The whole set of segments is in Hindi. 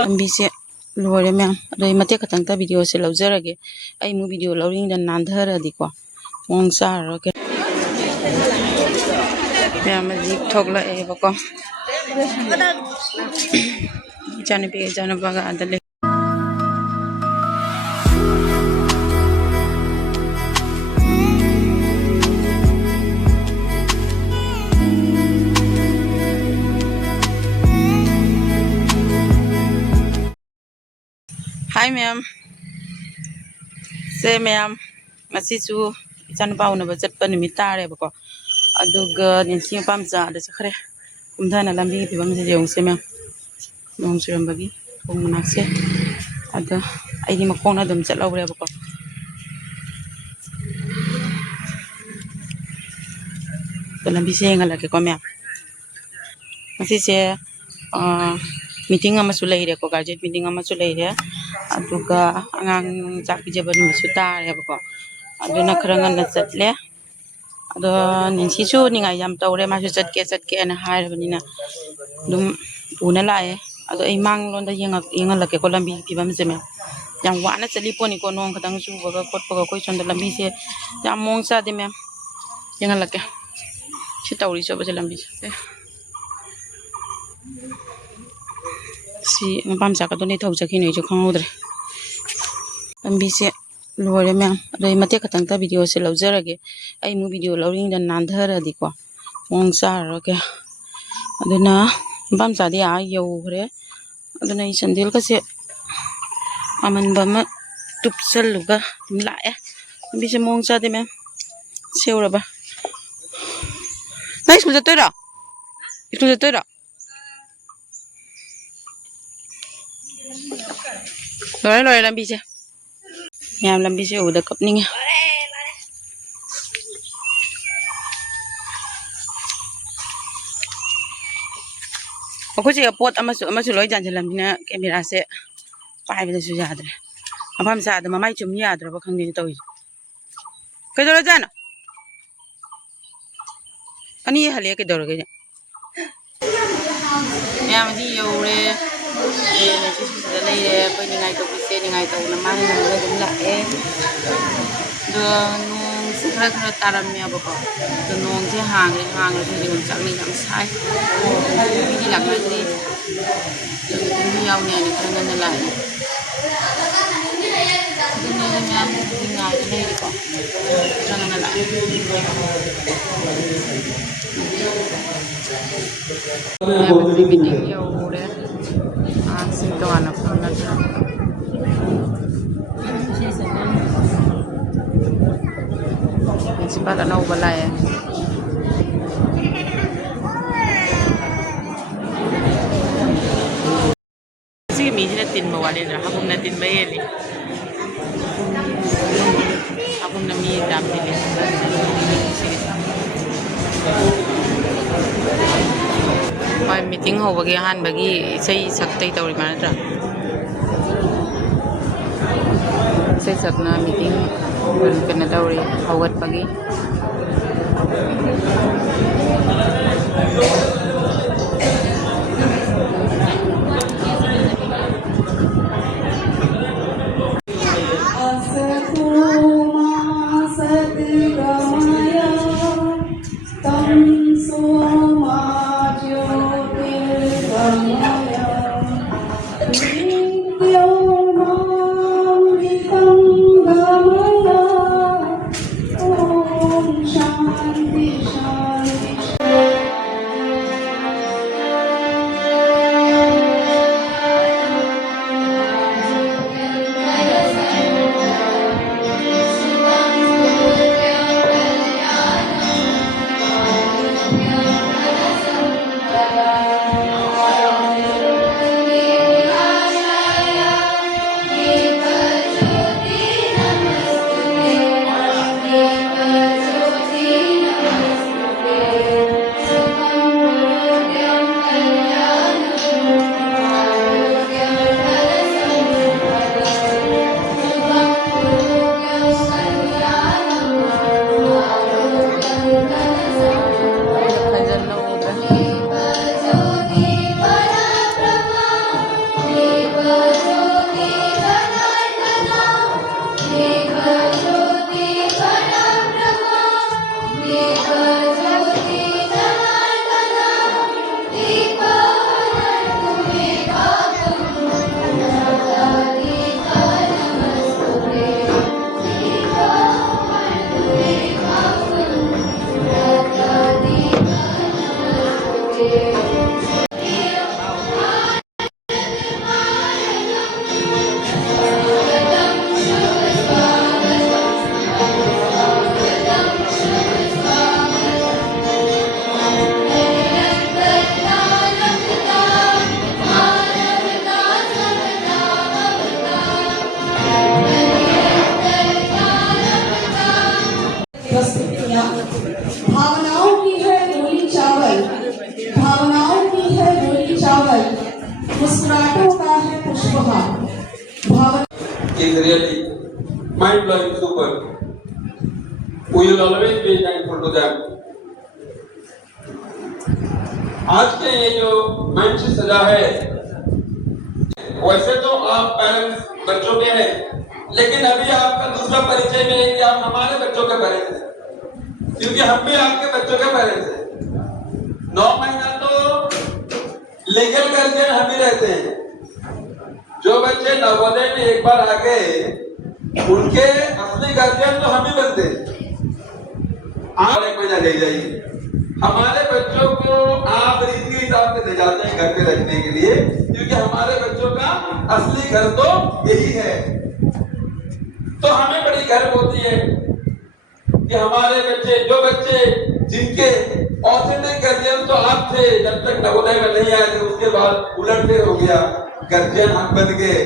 ꯂꯝꯕꯤꯁꯦ ꯂꯣꯏꯔꯦ ꯃꯌꯥꯝ ꯑꯗꯣ ꯑꯩ ꯃꯇꯦꯛ ꯈꯛꯇꯪꯇ ꯚꯤꯗꯤꯑꯣꯁꯦ ꯂꯧꯖꯔꯒꯦ ꯑꯩ ꯑꯃꯨꯛ ꯚꯤꯗꯤꯑꯣ ꯂꯧꯔꯤꯉꯩꯗ ꯅꯥꯟꯊꯔꯗꯤꯀꯣ ꯃꯑꯣꯡ ꯆꯥꯔꯔꯣꯏ ꯃꯌꯥꯝ ꯖꯤꯞ ꯊꯣꯛꯂꯛꯑꯦꯕꯀꯣ ꯏꯆꯥꯅꯨꯄꯤꯒ ꯏꯆꯥꯅꯨꯄꯥꯒ ꯑꯥꯗ ꯂꯩ Hi ma'am. Se ma'am. Ngasisu ichanupa unaba chatpa numit tarebako. Aduga ninsi pamcha da sakhre. Kumdhana lambi phibamse jeungse ma'am. Nong surambagi pung manakse. Ada aidi makona dum chatlawrebako. To lambi se ngalake ko ma'am. Ngasi se meeting amasu leire ko gadget meeting amasu leire aduga angang chak pijaba numisu tarebako aduna khara nganna chatle ado ninsi su ningai yam tawre masu chatke ana hairbanina dum una lae ado ai mang londa yengalake ko lambi pibam se me yam wana chali poni ko nong khadang su baga khotpaga koi sonda lambi se yam mong sa de mem yengalake si tawri so ba lambi se si mapam sa ka to ni thau chakhi nei jo khangudre lambi se lore mem adoi mate khatang ta video se lawjarage ai mu video lawring da nandharadi ko mong sarage aduna mapam sa di a yogre aduna I sandil ka se aman bama tupsal luga lae lambi se mong sa de mem seuraba nai school jatoira lore lambi se ma'am lambi se uda kapninga akhoi pot amasu loi jan lamina camera se paibada su yadre apam sa da mamai chum yadra ba khangni tawi kedora jana ani hale kedora ge ma'am di yore ne si da leire ko ni ngai to se ni ngai to na mani na dum la e do nong khara taram me ba ko do nong se hang se dum chak ni jam sai ni lak na tri ni yaw ne ni khara na la ni ma'am ni ngai ne ko khara na la meeting yore sinto anak na principal ana ubala ya sige mi na tin mawali na habong natin bayeli habong na mi dam dili Mai meeting hobagi han bagi sei saktai tawri manatra sei sakna meeting kana tawri hawat pagi प्रस्तुतियाँ। भावनाओं की है रोली चावल, भावनाओं की है रोली चावल, मुस्कुराहटों का है पुष्पहार। भावना is really mind-blowing, super. We will always be thankful to them. आज के ये जो मंच सजा है, वैसे तो आप पेरेंट्स बच्चों के हैं, लेकिन अभी आपका दूसरा परिचय में है कि आप हमारे बच्चों के पेरेंट्स हैं, क्योंकि हम भी आपके बच्चों के पेरेंट्स हैं। 9 महीना तो लीगल गार्जियन हम ही रहते हैं। जो बच्चे नवोदय में एक बार आ गए, उनके असली गार्जियन तो हम ही बनते हैं। आप 1 महीना ले जाइए, हमारे बच्चों को आप रीति के हिसाब से ले जाते हैं घर पे रखने के लिए, क्योंकि हमारे बच्चों का असली घर तो यही है। तो हमें बड़ी गर्व होती है कि हमारे बच्चे, जो बच्चे जिनके ऑथेंटिक गार्जियन तो आप थे, जब तक नवोदय में नहीं आए थे, उसके बाद उलटफेर हो गया, गार्जियन हम बन गए।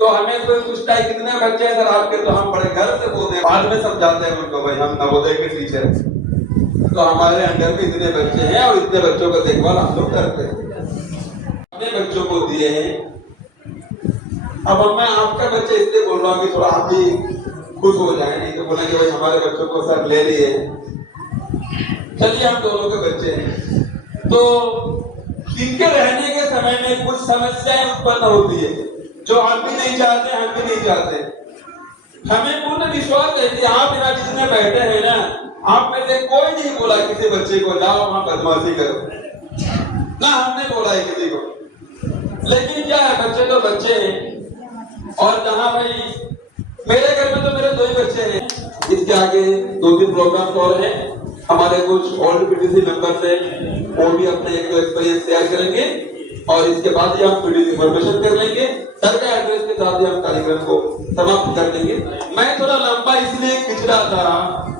तो हमें कोई पूछता है कितने बच्चे हैं सर आपके, तो हम बड़े गर्व से बोलते हैं, बाद में समझाते हैं उनको, भाई हम नवोदय के टीचर, तो हमारे अंडर में इतने बच्चे हैं और इतने बच्चों का देखभाल हम लोग करते हैं। अपने बच्चों को दिए हैं। अब मैं आपका बच्चे इसलिए बोल रहा हूँ कि थोड़ा आप भी खुश हो जाए, नहीं तो बोलेंगे भाई हमारे बच्चों को सर ले लिए। चलिए हम दोनों के बच्चे हैं, तो इनके रहने के समय में कुछ समस्याएं उत्पन्न होती है, जो आप भी नहीं चाहते, हम भी नहीं चाहते। हमें पूर्ण विश्वास है कि आप यहाँ जितने बैठे हैं ना, आप में से कोई नहीं बोला किसी बच्चे को जाओ वहां बदमाशी करो, ना हमने बोला है किसी को। लेकिन क्या है, बच्चे तो बच्चे हैं। और जहाँ भाई मेरे घर में तो मेरे 2 ही बच्चे हैं, इसके आगे 2-3 प्रोग्राम और हैं। हमारे कुछ ओल्ड पीटीसी मेंबर्स हैं, वो भी अपने एक एक्सपीरियंस शेयर करेंगे और इसके बाद ही हम पीटीसी इन्फॉर्मेशन कर लेंगे। सर का एड्रेस के साथ ही हम कार्यक्रम को समाप्त कर देंगे। मैं थोड़ा लंबा इसलिए खींच रहा था,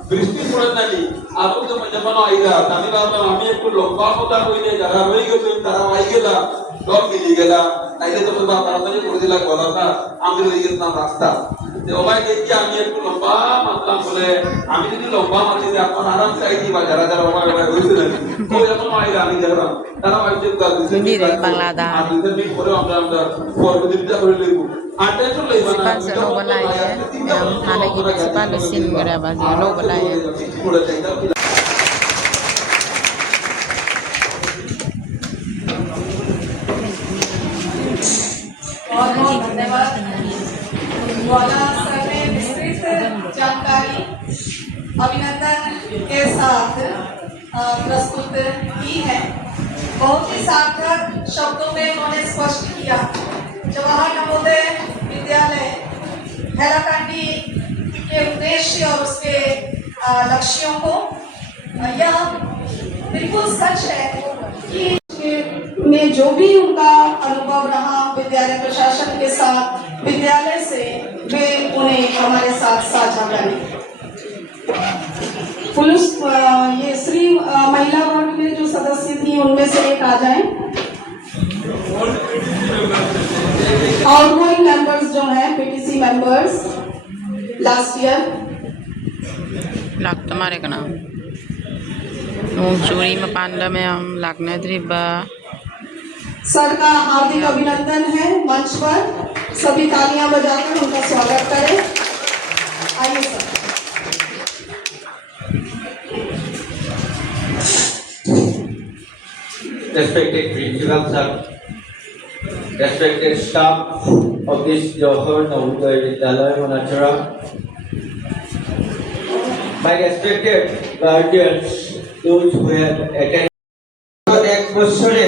दृष्टि थोड़ा नहीं आपको तो मजमन आई रहा था। আমি ভাবলাম আমি একটু লম্বা কথা কইলে যারা রয়ে গেছে তারা আই গেলা, সব মিলি গেলা, তাইলে তো তোমরা তাড়াতাড়ি করে দিলা কথাটা, আমি রয়ে গেলাম রাস্তা। তো ভাই দেখি আমি একটু লম্বা মাতলাম বলে, আমি যদি লম্বা মাতি আপনার আরাম চাই দিবা, যারা যারা ভাই ভাই হইছিলেন তো যখন আইরা আমি দেখলাম তারা হয়তো বাংলাদেশ আর দুদিন পরে আমরা পরবর্তীটা করে লইব। Sipan sa no balay hanay gid sipan bisin gara ba siya no balay बहुत धन्यवाद। मौलाना सर ने विस्तृत जानकारी अभिनंदन के साथ प्रस्तुत की है। बहुत ही सार्थक शब्दों में उन्होंने स्पष्ट किया जवाहर नवोदय विद्यालय हैलाकांडी के उद्देश्य और उसके लक्ष्यों को। यह बिल्कुल सच है कि में जो भी उनका अनुभव रहा विद्यालय प्रशासन के साथ, विद्यालय से, वे उन्हें हमारे साथ साझा करें। पुलिस ये श्री महिला वर्ग में जो सदस्य थी उनमें से एक आ जाएं। आउटगोइंग मेंबर्स जो हैं, PTC members last year lakh तुम्हारे का नाम नोम चोरी में पांडा में हम लागने द्रिबा सर का हार्दिक अभिनंदन है। मंच पर सभी तालियां बजाकर उनका स्वागत करें। आइए sir. Respected principal sir, respected staff of this Johor Navodaya Vidyalaya Manachara, my respected guardians, those who have attended, এক বছরে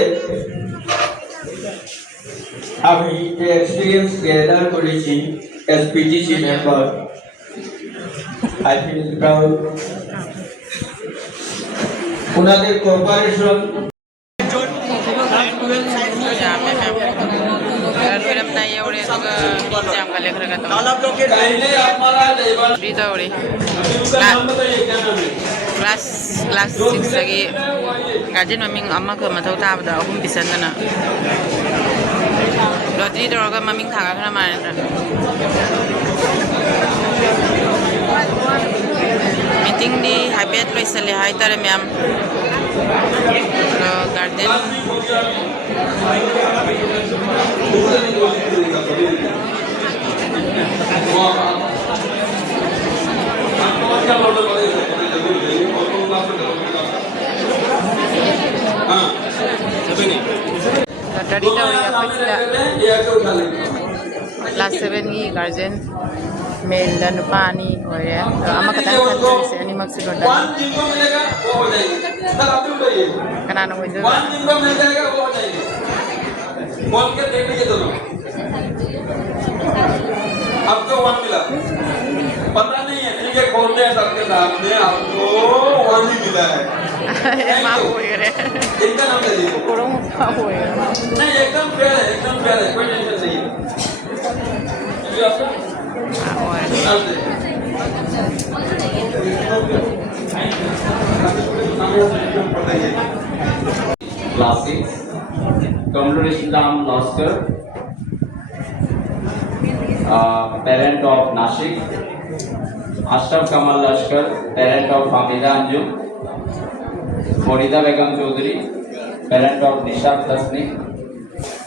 আমি যে এক্সপিরিয়েন্স গ্যাদার করেছি as PTC member, I feel proud. ওনাদের cooperation Class 6 lagi gajen maming amma ke matau ta bada ahum pisan na lottery doroga maming thaga khana manen मीटिंग दी हाइबेट लोइसले हाय तारे मैम गार्डन Dari tahu ya apa Class 7 ni guardian male dan pani और है अम्मा कता से अनि मक्सद होता है कना न हो जाए बोल के देख लीजिए दोनों अब तो 1 मिला पता नहीं है ठीक है खोलते हैं सबके सामने आपको 1 ही मिला है मां हो गए इनका नाम ले लीजिए कोरों मां हो गए नहीं एकदम फेयर है कोई टेंशन नहीं है Class 6, Kamrul Islam Laskar, parent of Nashik, Ashraf Kamal Laskar, parent of Hamida Anjum, Morida Begum Chaudhary, parent of Nishat Tasni,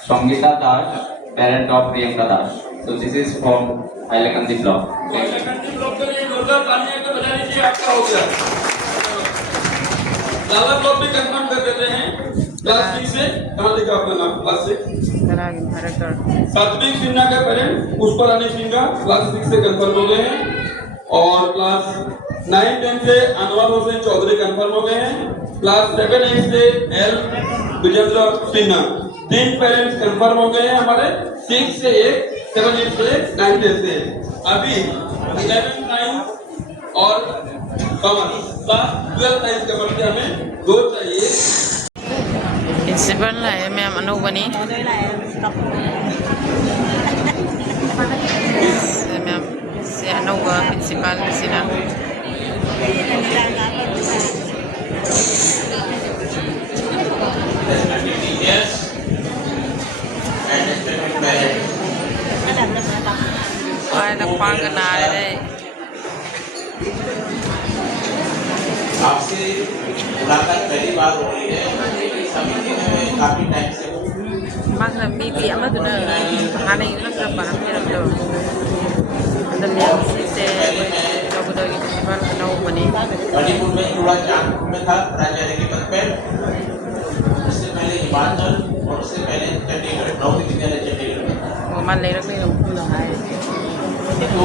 Sangita Dash, parent of Priyanka Dash. So this is from Hailakandi block. Hailakandi block के लिए जोरदार तालियां तो बजा लीजिए आपका हो गया लाला ब्लॉक भी कंफर्म कर देते हैं क्लास 3 से कहां लिखा अपना नाम क्लास 6 सात्विक सिन्हा के पेरेंट पुष्परानी सिन्हा क्लास 6 से कंफर्म हो गए हैं और क्लास 9-10 से अनवर हुसैन चौधरी कंफर्म हो गए हैं क्लास 7-8 से L Vijendra Sinha 3 parents confirm हो गए हैं हमारे 6 से 1 7-8 से 9-10 से अभी 11-9 और कॉमर्स क्लास 12-9 के बच्चे हमें 2 चाहिए प्रिंसिपल है मैम अनोबनी मैम से अनोबा प्रिंसिपल सिना और तो पांग ना रहे आपसे मुलाकात पहली बार हो रही है समिति में काफी टाइम से मांग मी भी अमर तो ना खाने यूँ सब बाहर में रख दो अंदर ले से लोग तो ये प्रिंसिपल अनोबनी मणिपुर में थोड़ा चांदपुर में था प्राचार्य के पद पर उससे पहले हिमाचल और उससे पहले चंडीगढ़ नवोदय विद्यालय चंडीगढ़ वो मान ले रखने लोग है तो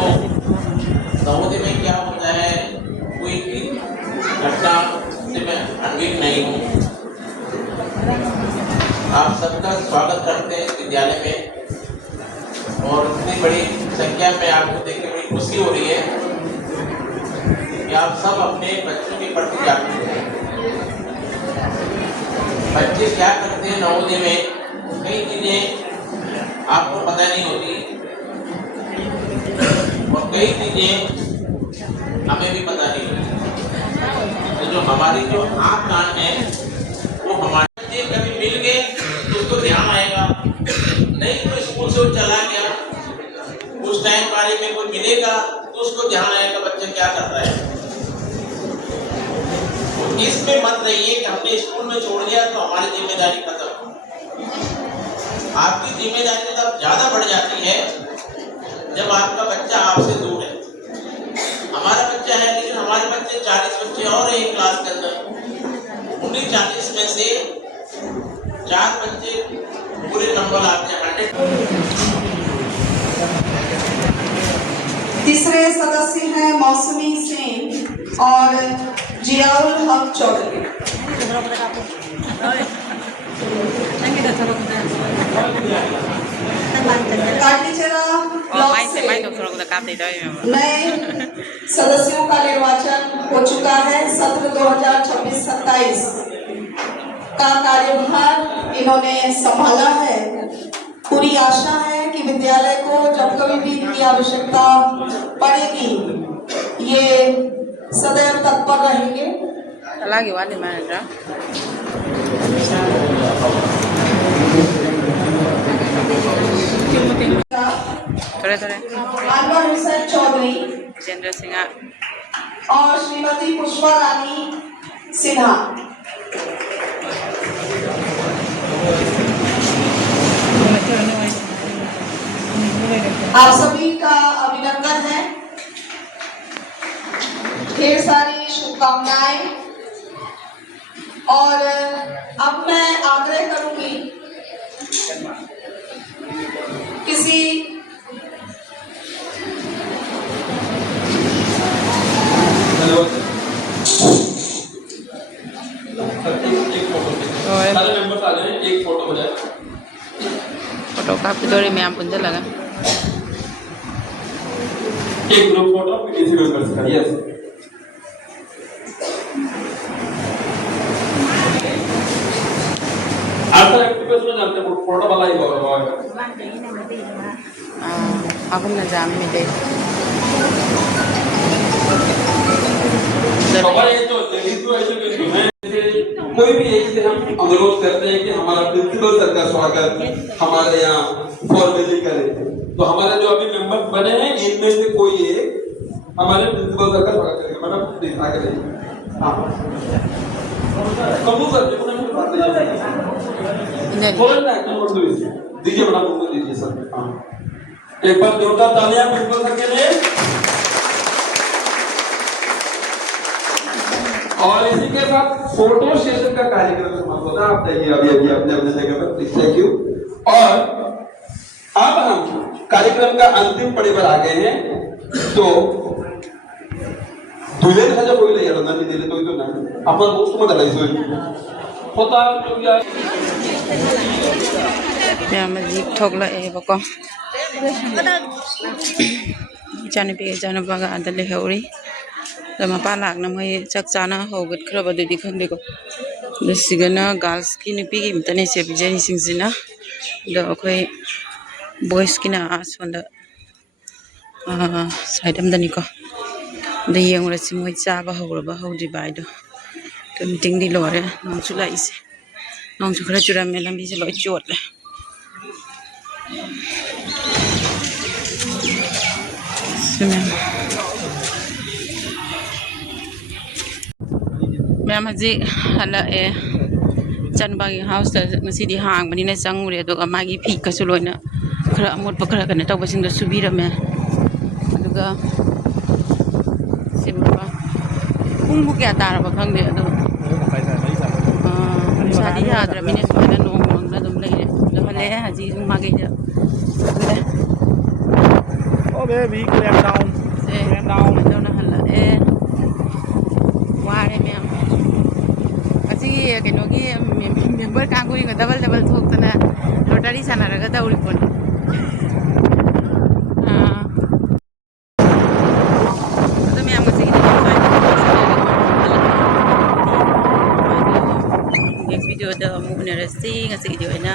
नवोदय में क्या होता है कोई भी घटना से मैं अनभिज्ञ नहीं हूँ आप सबका स्वागत करते हैं विद्यालय में और इतनी बड़ी संख्या में आपको देख के बड़ी खुशी हो रही है कि आप सब अपने बच्चों के प्रति जागरूक हैं बच्चे क्या करते हैं नवोदय में कई चीजें आपको पता नहीं होती और कई चीजें हमें भी पता नहीं होती तो जो हमारी जो आँख कान है वो हमारे बच्चे कभी मिल गए तो उसको ध्यान आएगा नहीं तो स्कूल से वो चला गया उस टाइम बारे में कोई मिलेगा तो उसको ध्यान आएगा बच्चा क्या कर रहा है तो इसमें मत रहिए कि हमने स्कूल में छोड़ दिया तो हमारी जिम्मेदारी खत्म आपकी जिम्मेदारी तब ज्यादा बढ़ जाती है जब आपका बच्चा आपसे दूर है हमारा बच्चा है लेकिन हमारे बच्चे 40 बच्चे और एक क्लास के अंदर 19-40 में से 4 बच्चे पूरे नंबर आते हैं 100 तीसरे सदस्य हैं मौसमी सेन और जियाउल हक चौधरी काटीचेरा ब्लॉक से नए सदस्यों का निर्वाचन हो चुका है सत्र 2026-27 का कार्यभार इन्होंने संभाला है पूरी आशा है कि विद्यालय को जब कभी भी इनकी आवश्यकता पड़ेगी ये सदैव तत्पर रहेंगे lagi wali mana Anwar Hussain Chaudhary Jendra Singha और श्रीमती पुष्पा रानी सिन्हा। आप सभी का अभिनंदन है, ढेर सारी शुभकामनाएं। और अब मैं आग्रह करूंगी किसी सारे मेंबर्स आ जाए, एक फोटो हो जाए। फोटो काफी थोड़ी मैम पुंज लगा एक ग्रुप फोटो किसी मेंबर्स का। यस, आता एक्टिविटीज में जानते हैं फोटो वाला ही होगा। aku na jam mi deh और ये तो लेडीज को ऐसे कुछ है, कोई भी एक से हम अनुरोध करते हैं कि हमारा प्रिंसिपल सर का स्वागत हमारे यहाँ फॉर्मली करें। तो हमारे जो अभी मेंबर्स बने हैं इनमें से कोई एक हमारे प्रिंसिपल सर का स्वागत करेगा। मैडम प्लीज आगे रहिए। हाँ कबूल सर दीजिए मैडम, उनको दीजिए सर। हाँ एक बार जोरदार तालियां प्रिंसिपल सर के लिए। और इसी के साथ फोटो सेशन का कार्यक्रम समाप्त होता है। आप जाइए अभी अभी अपने अपने जगह पर, प्लीज। Thank you. और अब हम कार्यक्रम का अंतिम पड़े पर आ गए हैं। तो दूल्हे ने सजा कोई ले यार नहीं दिले तो ना अपन दोस्त मत लाई सोई होता जो भी ya majib thok la e bako jana pe jana baga adale heuri lama pa lak na mai chak chana hogut khra badu di khande ko desigana girls ki ni pi imtane se bijani singsina da khoi boys ki na asonda side am dani ko da yeng ra simoi cha ba hawra ba hawdi bai do to meeting di lore nong chula ise nong chu khra chura me lambi se loi chot le ma'am हजी हल्लाए चनबागी house ngasi hang bani na changure aduga magi phi kasu loina khara amot pa khara kana tawbasing da subirame aduga simba pung bu kya taraba khangde adu sadi yadra mine sumana no mangna dum leire do hale haji magi ja oh baby clamp down do na halla ware me asi keno gi member kanguri ga double double thok tana rotary sanaraga dauri pon next video da mu ne rasi ngasi video na